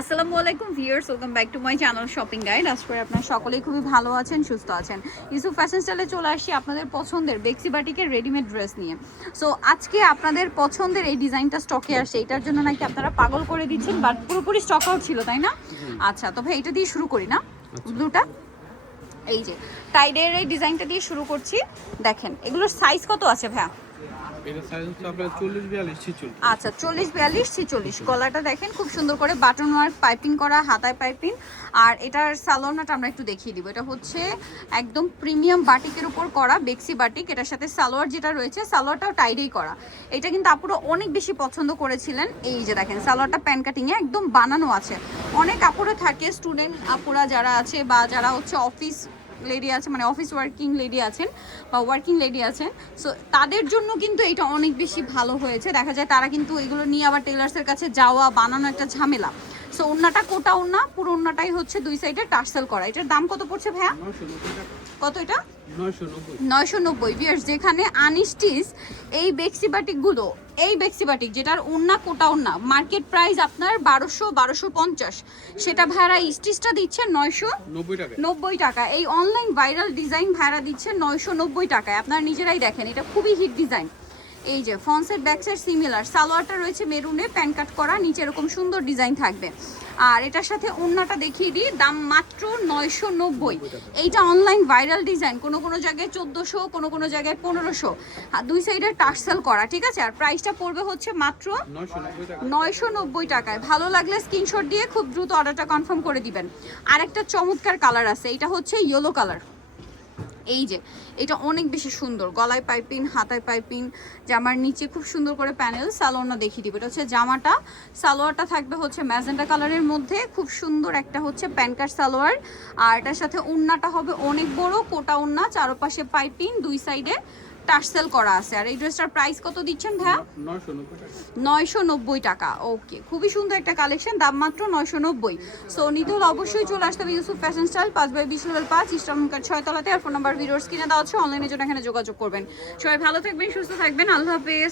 আসসালামু আলাইকুম viewers, welcome back to my channel shopping guide. আশা করি আপনারা সকলেই খুবই ভালো আছেন, সুস্থ আছেন। ইউসুফ ফ্যাশন স্টাইলে চলে আসছি আপনাদের পছন্দের বেক্সি বাটিকের রেডিমেড ড্রেস নিয়ে। সো আজকে আপনাদের পছন্দের এই ডিজাইনটা স্টকে আসছে, এটার জন্য নাকি আপনারা পাগল করে দিচ্ছেন, বাট পুরোপুরি স্টক আউট ছিল, তাই না? আচ্ছা, তবে এটা দিয়ে শুরু করি না, ব্লুটা। এই যে টাইডের এই ডিজাইনটা দিয়ে শুরু করছি। দেখেন এগুলোর সাইজ কত আছে ভাইয়া? এটা সাইজ হচ্ছে আপনার 40 42 46। আচ্ছা, 40 42 46। গলাটা দেখেন খুব সুন্দর করে বাটন ওয়ার্ক পাইপিং করা, হাতায় পাইপিং। আর এটার সালোয়ারটা আমরা একটু দেখিয়ে দিব। এটা হচ্ছে একদম প্রিমিয়াম বাটিকের উপর করা বেক্সি বাটিক। এটার সাথে সালোয়ার যেটা রয়েছে, সালোয়ারটাও টাইডেই করা। এটা কিন্তু আপুরা অনেক বেশি পছন্দ করেছিলেন। এই যে দেখেন সালোয়ারটা প্যান কাটিংয়ে একদম বানানো আছে। অনেক আপুরা থাকে, স্টুডেন্ট আপুরা যারা আছে বা যারা হচ্ছে অফিস লেডি আছে, মানে অফিস ওয়ার্কিং লেডি আছেন বা ওয়ার্কিং লেডি আছেন, সো তাদের জন্য কিন্তু এটা অনেক বেশি ভালো হয়েছে। দেখা যায় তারা কিন্তু এগুলো নিয়ে আবার টেলার্সের কাছে যাওয়া, বানানো একটা ঝামেলা। সো ওন্নাটা কোটা ওন্না, পুরো ওন্নাটাই হচ্ছে দুই সাইডে টার্সেল করা। এটার দাম কত পড়ছে ভাইয়া? 990 টাকা। কত এটা? 990। 990। ভিউয়ার্স, যেখানে আনস্টিচ এই বেক্সি বাটিকগুলো, এই বেক্সি বাটিক যেটার ওন্না কোটা ওন্না মার্কেট প্রাইস আপনার 1200-1250, সেটা ভাড়া স্টিচটা দিচ্ছে 990 টাকা। 990 টাকা। এই অনলাইন ভাইরাল ডিজাইন ভাড়া দিচ্ছে 990 টাকায়। আপনারা নিজেরাই দেখেন, এটা খুবই হিট ডিজাইন। এই যে front side back side similar, সালোয়ারটা রয়েছে মেরুনে, প্যান কাট করা, নিচে এরকম সুন্দর ডিজাইন থাকবে। আর এটার সাথে ওন্নাটা দেখিয়ে দিই, দাম মাত্র 990। এইটা অনলাইন ভাইরাল ডিজাইন, কোনো কোনো জায়গায় 1400, কোনো কোনো জায়গায় 1500, আর দুই সাইডে টার্সেল করা, ঠিক আছে? আর প্রাইসটা পড়বে হচ্ছে মাত্র 990 টাকা। 990 টাকায়। ভালো লাগলে স্ক্রিনশট দিয়ে খুব দ্রুত অর্ডারটা কনফার্ম করে দিবেন। আরেকটা চমৎকার কালার আছে, এটা হচ্ছে ইয়েলো কালার। এই যে এটা অনেক বেশি সুন্দর, গলায় পাইপিং, হাতায় পাইপিং, জামার নিচে খুব সুন্দর করে প্যানেল। সালোয়ারটা দেখিয়ে দিব। এটা হচ্ছে জামাটা, সালোয়ারটা থাকবে হচ্ছে ম্যাজেন্টা কালারের মধ্যে, খুব সুন্দর একটা হচ্ছে প্যান্ট সালোয়ার। আর এটার সাথে ওন্নাটা হবে অনেক বড় কোটা ওন্না, চারপাশে পাইপিং, দুই সাইডে টার্সেল করা আছে। আর এই ড্রেসটার প্রাইস কত দিচ্ছেন ভাইয়া? 990 টাকা। 990 টাকা। ওকে, খুবই সুন্দর একটা কালেকশন, দাম মাত্র 990। সো নিতে হলে অবশ্যই চলে আসতে হবে Yusuf fashion style, 5/20 level 5, eastern card 6 তলাতে। আর ফোন নাম্বার ভিডিওর স্ক্রিনে দেওয়া আছে, অনলাইনে জন্য এখানে যোগাযোগ করবেন। সবাই ভালো থাকবেন, সুস্থ থাকবেন, আল্লাহ হাফেজ।